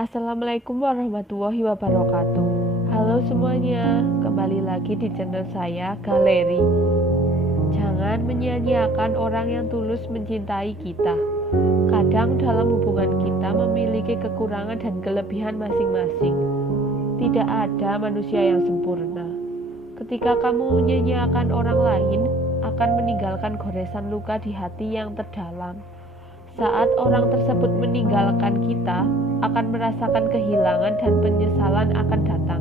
Assalamualaikum warahmatullahi wabarakatuh. Halo semuanya, kembali lagi di channel saya, Galeri. Jangan menyia-nyiakan orang yang tulus mencintai kita. Kadang dalam hubungan kita memiliki kekurangan dan kelebihan masing-masing. Tidak ada manusia yang sempurna. Ketika kamu menyia-nyiakan orang lain, akan meninggalkan goresan luka di hati yang terdalam. Saat orang tersebut meninggalkan kita, akan merasakan kehilangan dan penyesalan akan datang.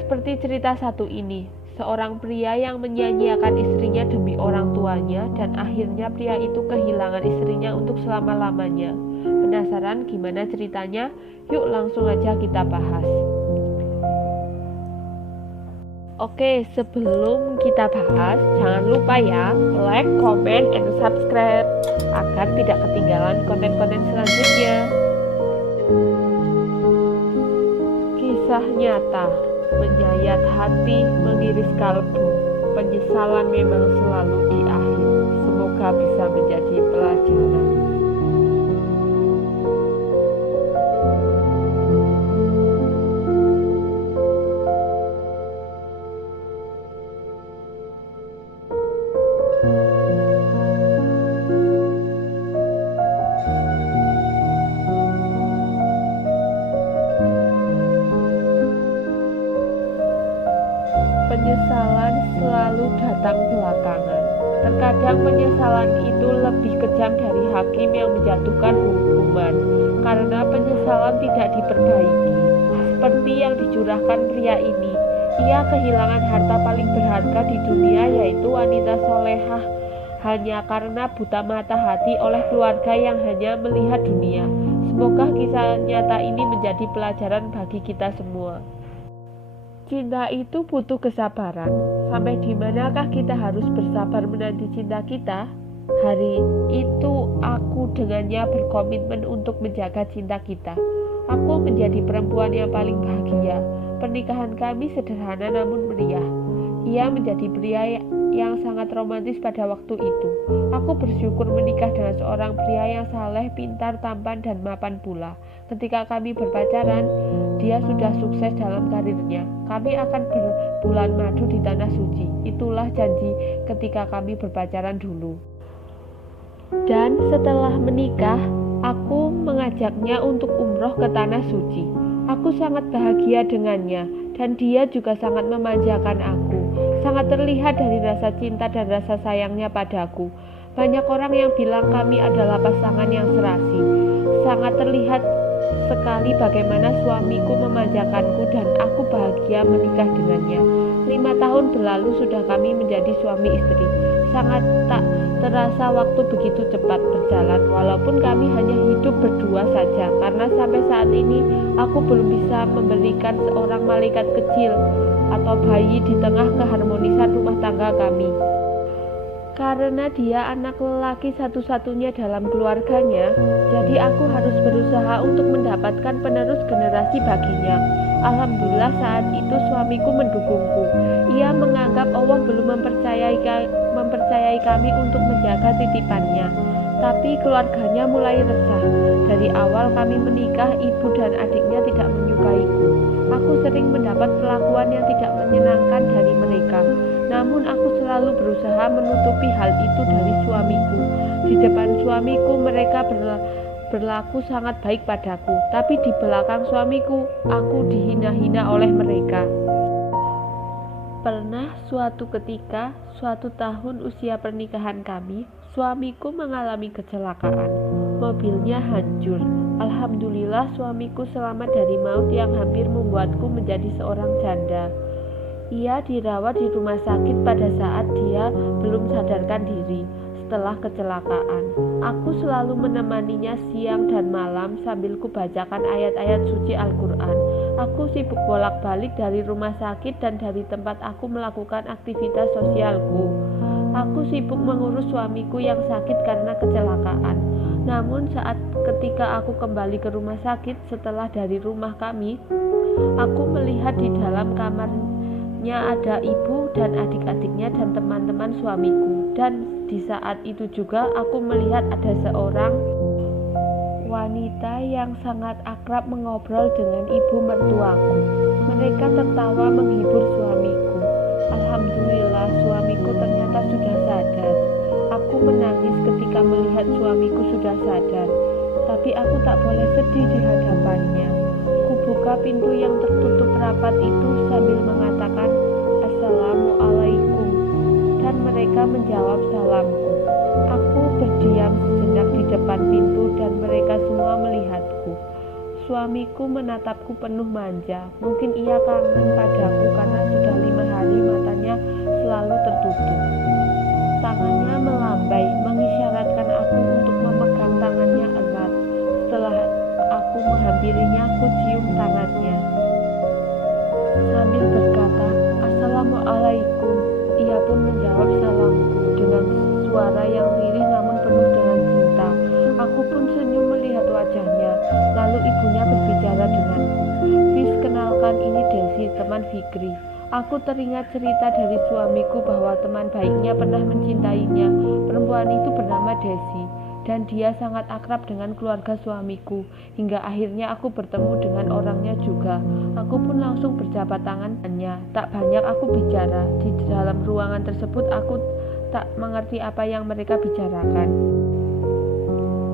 Seperti cerita satu ini, seorang pria yang menyia-nyiakan istrinya demi orang tuanya dan akhirnya pria itu kehilangan istrinya untuk selama-lamanya. Penasaran gimana ceritanya? Yuk langsung aja kita bahas. Oke, sebelum kita bahas, jangan lupa ya, like, comment, and subscribe agar tidak ketinggalan konten-konten selanjutnya. Kisah nyata, menyayat hati, mengiris kalbu. Penyesalan memang selalu di akhir. Semoga bisa menjadi pelajaran. Penyesalan selalu datang belakangan. Terkadang penyesalan itu lebih kejam dari hakim yang menjatuhkan hukuman, karena penyesalan tidak diperbaiki. Seperti yang dicurahkan pria ini, ia kehilangan harta paling berharga di dunia, yaitu wanita solehah, hanya karena buta mata hati oleh keluarga yang hanya melihat dunia. Semoga kisah nyata ini menjadi pelajaran bagi kita semua. Cinta itu butuh kesabaran. Sampai di manakah kita harus bersabar menanti cinta kita? Hari itu aku dengannya berkomitmen untuk menjaga cinta kita. Aku menjadi perempuan yang paling bahagia. Pernikahan kami sederhana namun meriah. Ia menjadi pria yang sangat romantis pada waktu itu. Aku bersyukur menikah dengan seorang pria yang saleh, pintar, tampan, dan mapan pula. Ketika kami berpacaran, dia sudah sukses dalam karirnya. Kami akan berbulan madu di tanah suci. Itulah janji ketika kami berpacaran dulu. Dan setelah menikah, aku mengajaknya untuk umroh ke tanah suci. Aku sangat bahagia dengannya, dan dia juga sangat memanjakan aku. Sangat terlihat dari rasa cinta dan rasa sayangnya padaku. Banyak orang yang bilang kami adalah pasangan yang serasi. Sangat terlihat sekali bagaimana suamiku memanjakanku dan aku bahagia menikah dengannya. 5 tahun berlalu sudah kami menjadi suami istri. Sangat tak terasa waktu begitu cepat berjalan, walaupun kami hanya hidup berdua saja, karena sampai saat ini aku belum bisa memberikan seorang malaikat kecil atau bayi di tengah keharmonisan rumah tangga kami. Karena dia anak lelaki satu-satunya dalam keluarganya, jadi aku harus berusaha untuk mendapatkan penerus generasi baginya. Alhamdulillah saat itu suamiku mendukungku. Ia menganggap Allah belum mempercayai kami untuk menjaga titipannya. Tapi keluarganya mulai resah. Dari awal kami menikah, ibu dan adiknya tidak menyukaiku. Aku sering mendapat perlakuan yang tidak menyenangkan dari mereka. Namun aku selalu berusaha menutupi hal itu dari suamiku. Di depan suamiku mereka berlaku sangat baik padaku, tapi di belakang suamiku aku dihina-hina oleh mereka. Pernah suatu ketika, suatu tahun usia pernikahan kami, suamiku mengalami kecelakaan. Mobilnya hancur. Alhamdulillah suamiku selamat dari maut yang hampir membuatku menjadi seorang janda. Ia dirawat di rumah sakit pada saat dia belum sadarkan diri setelah kecelakaan. Aku selalu menemaninya siang dan malam sambil kubacakan ayat-ayat suci Al-Quran. Aku sibuk bolak-balik dari rumah sakit dan dari tempat aku melakukan aktivitas sosialku. Aku sibuk mengurus suamiku yang sakit karena kecelakaan. Namun saat ketika aku kembali ke rumah sakit setelah dari rumah kami, aku melihat di dalam kamarnya ada ibu dan adik-adiknya dan teman-teman suamiku. Dan di saat itu juga aku melihat ada seorang wanita yang sangat akrab mengobrol dengan ibu mertuaku. Mereka tertawa menghibur suamiku. Alhamdulillah, suamiku ternyata sudah sadar. Aku menangis ketika melihat suamiku sudah sadar, tapi aku tak boleh sedih di hadapannya. Kubuka pintu yang tertutup rapat itu sambil mengatakan, "Assalamualaikum," dan mereka menjawab salamku. Aku berdiam sejenak di depan pintu dan mereka semua melihatku. Suamiku menatapku penuh manja. Mungkin ia kangen padaku karena sudah 5 hari matanya selalu tertutup. Tangannya melambai, mengisyaratkan aku untuk memegang tangannya erat. Setelah aku menghampirinya, aku cium tangannya. Sambil berkata, "Assalamualaikum," ia pun menjawab salamku dengan suara yang lirih namun penuh dengan cinta. Aku pun senyum melihat wajahnya. Lalu ibunya berbicara denganku. "Fis, kenalkan, ini Desi, teman Fikri." Aku teringat cerita dari suamiku bahwa teman baiknya pernah mencintainya. Perempuan itu bernama Desi, dan dia sangat akrab dengan keluarga suamiku. Hingga akhirnya aku bertemu dengan orangnya juga. Aku pun langsung berjabat tangan dengannya. Tak banyak aku bicara. Di dalam ruangan tersebut aku tak mengerti apa yang mereka bicarakan.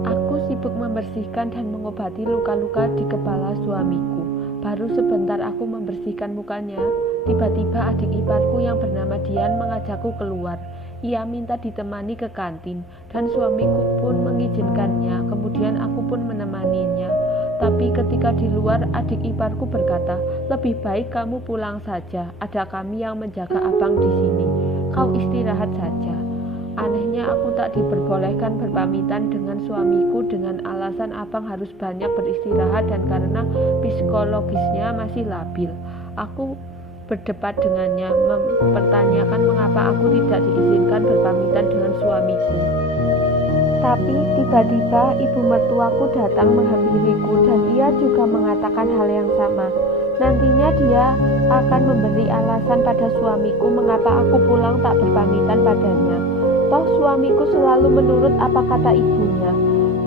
Aku sibuk membersihkan dan mengobati luka-luka di kepala suamiku. Baru sebentar aku membersihkan mukanya, tiba-tiba adik iparku yang bernama Dian mengajakku keluar. Ia minta ditemani ke kantin, dan suamiku pun mengizinkannya. Kemudian aku pun menemaninya. Tapi ketika di luar, adik iparku berkata, "Lebih baik kamu pulang saja. Ada kami yang menjaga abang di sini. Kau istirahat saja." Anehnya aku tak diperbolehkan berpamitan dengan suamiku dengan alasan abang harus banyak beristirahat dan karena psikologisnya masih labil. Aku berdebat dengannya, mempertanyakan mengapa aku tidak diizinkan berpamitan dengan suamiku. Tapi tiba-tiba ibu mertuaku datang menghampiriku dan ia juga mengatakan hal yang sama. Nantinya dia akan memberi alasan pada suamiku mengapa aku pulang tak berpamitan padanya. Toh suamiku selalu menurut apa kata ibunya.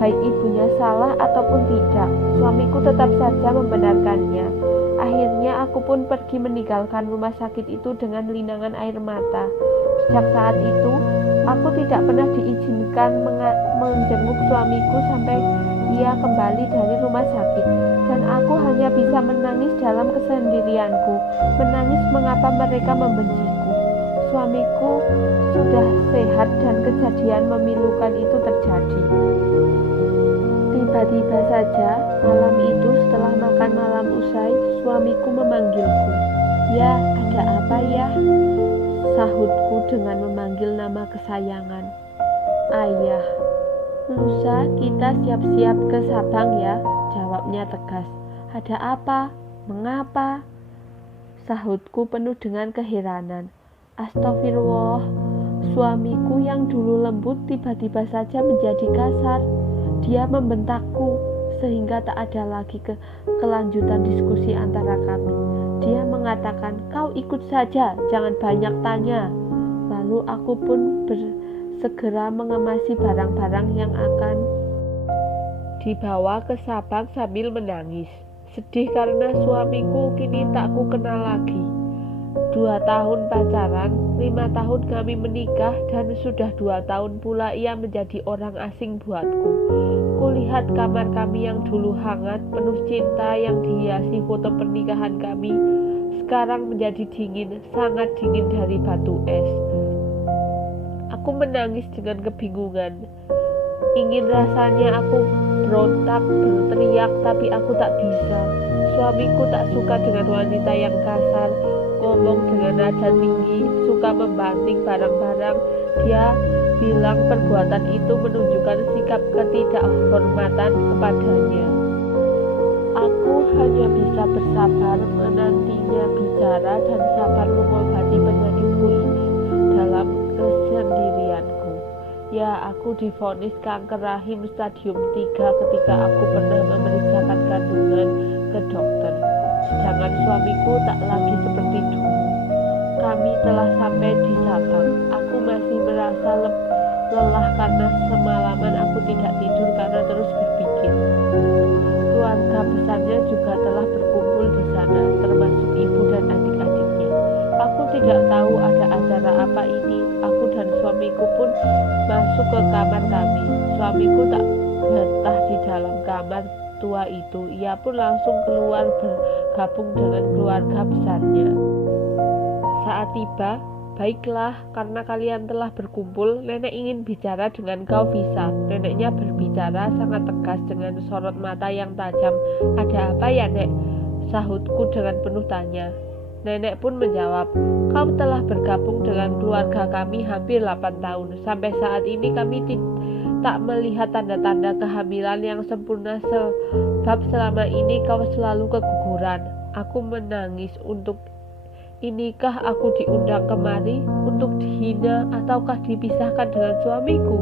Baik ibunya salah ataupun tidak, suamiku tetap saja membenarkannya. Akhirnya aku pun pergi meninggalkan rumah sakit itu dengan linangan air mata. Sejak saat itu, aku tidak pernah diizinkan menjenguk suamiku sampai ia kembali dari rumah sakit. Dan aku hanya bisa menangis dalam kesendirianku, menangis mengapa mereka membenciku. Suamiku sudah sehat dan kejadian memilukan itu terjadi. Tiba-tiba saja, malam itu setelah makan malam usai, suamiku memanggilku. "Ya, ada apa ya?" sahutku dengan memanggil nama kesayangan. "Ayah." "Lusa kita siap-siap ke Sabang ya," jawabnya tegas. "Ada apa? Mengapa?" sahutku penuh dengan keheranan. Astagfirullah, suamiku yang dulu lembut tiba-tiba saja menjadi kasar. Dia membentakku sehingga tak ada lagi kelanjutan diskusi antara kami. Dia mengatakan, "Kau ikut saja, jangan banyak tanya." Lalu aku pun segera mengemasi barang-barang yang akan dibawa ke Sabang sambil menangis. Sedih karena suamiku kini tak ku kenal lagi. 2 tahun pacaran, 5 tahun kami menikah, dan sudah 2 tahun pula ia menjadi orang asing buatku. Kulihat kamar kami yang dulu hangat, penuh cinta yang dihiasi foto pernikahan kami, sekarang menjadi dingin, sangat dingin dari batu es. Aku menangis dengan kebingungan. Ingin rasanya aku berontak, berteriak, tapi aku tak bisa. Suamiku tak suka dengan wanita yang kasar, ngomong dengan nada tinggi, suka membanting barang-barang. Dia bilang perbuatan itu menunjukkan sikap ketidakhormatan kepadanya. Aku hanya bisa bersabar menantinya bicara dan sabar mengobati penyakitku ini dalam kesendirianku. Ya, aku divonis kanker rahim stadium 3 ketika aku pernah memeriksakan kandungan ke dokter. Sedangkan suamiku tak lagi seperti dulu. Kami telah sampai di Sabang. Aku masih merasa lelah karena semalaman aku tidak tidur karena terus berpikir. sedikit. Keluarga besarnya juga telah berkumpul di sana, termasuk ibu dan adik-adiknya. Aku tidak tahu ada acara apa ini. Aku dan suamiku pun masuk ke kamar kami. Suamiku tak betah di dalam kamar tua itu. Ia pun langsung keluar bergabung dengan keluarga besarnya. Saat tiba, "Baiklah, karena kalian telah berkumpul, nenek ingin bicara dengan kau, Visa." Neneknya berbicara sangat tegas dengan sorot mata yang tajam. "Ada apa ya, Nek?" sahutku dengan penuh tanya. Nenek pun menjawab, "Kau telah bergabung dengan keluarga kami hampir 8 tahun. Sampai saat ini kami tak melihat tanda-tanda kehamilan yang sempurna sebab selama ini kau selalu keguguran." Aku menangis. Untuk inikah aku diundang kemari? Untuk dihina ataukah dipisahkan dengan suamiku?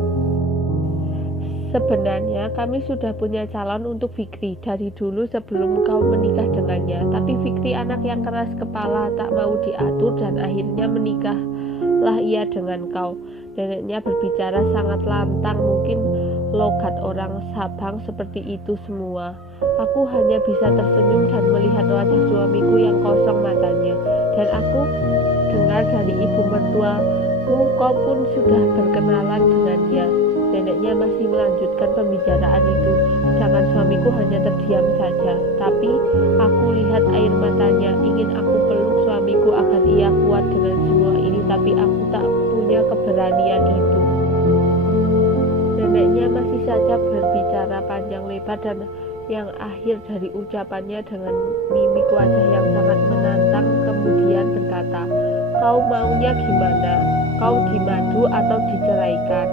Sebenarnya kami sudah punya calon untuk Fikri dari dulu sebelum kau menikah dengannya. Tapi Fikri anak yang keras kepala, tak mau diatur dan akhirnya menikahlah ia dengan kau. Neneknya berbicara sangat lantang, mungkin logat orang Sabang seperti itu semua. Aku hanya bisa tersenyum dan melihat wajah suamiku yang kosong matanya. Dan aku dengar dari ibu mertuamu, kau pun sudah berkenalan dengannya. Neneknya masih melanjutkan pembicaraan itu, sedangkan suamiku hanya terdiam saja. Tapi aku lihat air matanya, ingin aku peluk suamiku agar ia kuat dengan semua ini, tapi aku tak punya keberanian itu. Neneknya masih saja berbicara panjang lebar dan yang akhir dari ucapannya dengan mimik wajah yang sangat menantang, kemudian berkata, "Kau maunya gimana? Kau dimadu atau diceraikan?"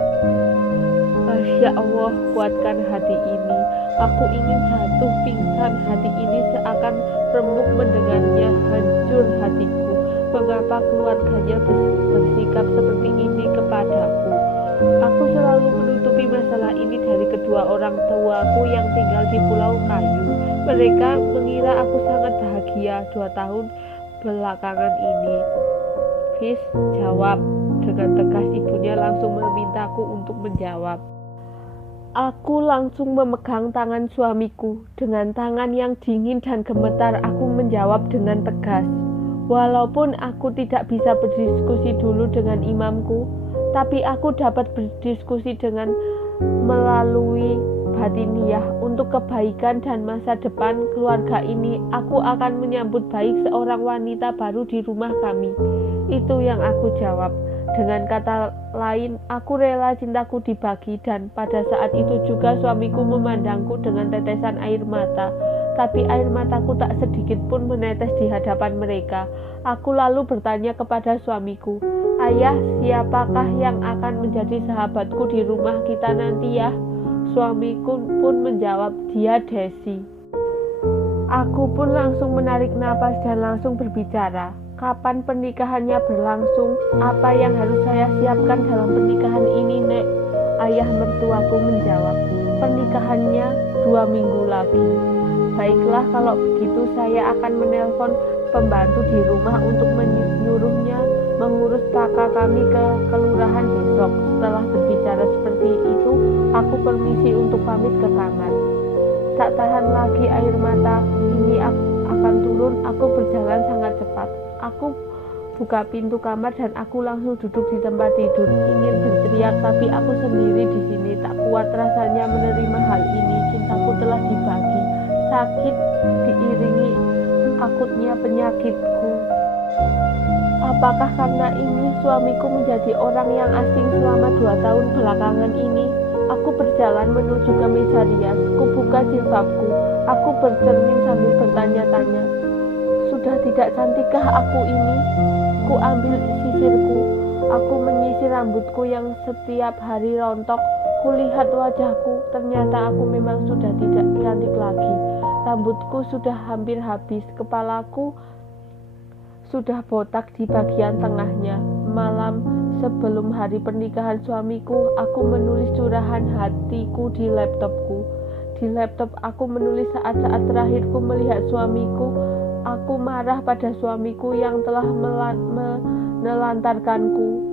Masya Allah, kuatkan hati ini. Aku ingin jatuh pingsan. Hati ini seakan remuk mendengarnya. Hancur hatiku. Mengapa keluarganya bersikap seperti ini kepadaku? Aku selalu menutupi masalah ini dari kedua orang tuaku yang tinggal di Pulau Kayu. Mereka mengira aku sangat bahagia 2 tahun belakangan ini. "Fis, jawab." Dengan tegas ibunya langsung memintaku untuk menjawab. Aku langsung memegang tangan suamiku. Dengan tangan yang dingin dan gemetar, aku menjawab dengan tegas. Walaupun aku tidak bisa berdiskusi dulu dengan imamku, tapi aku dapat berdiskusi dengan melalui batiniyah untuk kebaikan dan masa depan keluarga ini. Aku akan menyambut baik seorang wanita baru di rumah kami. Itu yang aku jawab. Dengan kata lain, aku rela cintaku dibagi, dan pada saat itu juga suamiku memandangku dengan tetesan air mata. Tapi air mataku tak sedikit pun menetes di hadapan mereka. Aku lalu bertanya kepada suamiku, "Ayah, siapakah yang akan menjadi sahabatku di rumah kita nanti ya?" Suamiku pun menjawab, "Dia Desi." Aku pun langsung menarik napas dan langsung berbicara. "Kapan pernikahannya berlangsung? Apa yang harus saya siapkan dalam pernikahan ini, Nek?" Ayah mertuaku menjawab, "Pernikahannya 2 minggu lagi." "Baiklah, kalau begitu saya akan menelpon pembantu di rumah untuk menyuruhnya mengurus kakak kami ke kelurahan besok." Setelah berbicara seperti itu, aku permisi untuk pamit ke kamar. Tak tahan lagi air mata ini akan turun, aku berjalan sangat cepat. Aku buka pintu kamar dan aku langsung duduk di tempat tidur. Ingin berteriak, tapi aku sendiri di sini. Tak kuat rasanya menerima hal ini. Cintaku telah dibagi. Sakit diiringi akutnya penyakitku. Apakah karena ini suamiku menjadi orang yang asing selama 2 tahun belakangan ini? Aku berjalan menuju ke meja rias. Kubuka jilbabku. Aku bercermin sambil bertanya-tanya, "Sudah tidak cantikkah aku ini?" Ku ambil sisirku. Aku menyisir rambutku yang setiap hari rontok. Kulihat wajahku. Ternyata aku memang sudah tidak cantik lagi. Rambutku sudah hampir habis. Kepalaku sudah botak di bagian tengahnya. Malam sebelum hari pernikahan suamiku, aku menulis curahan hatiku di laptopku. Di laptop aku menulis saat-saat terakhirku melihat suamiku. Aku marah pada suamiku yang telah menelantarkanku.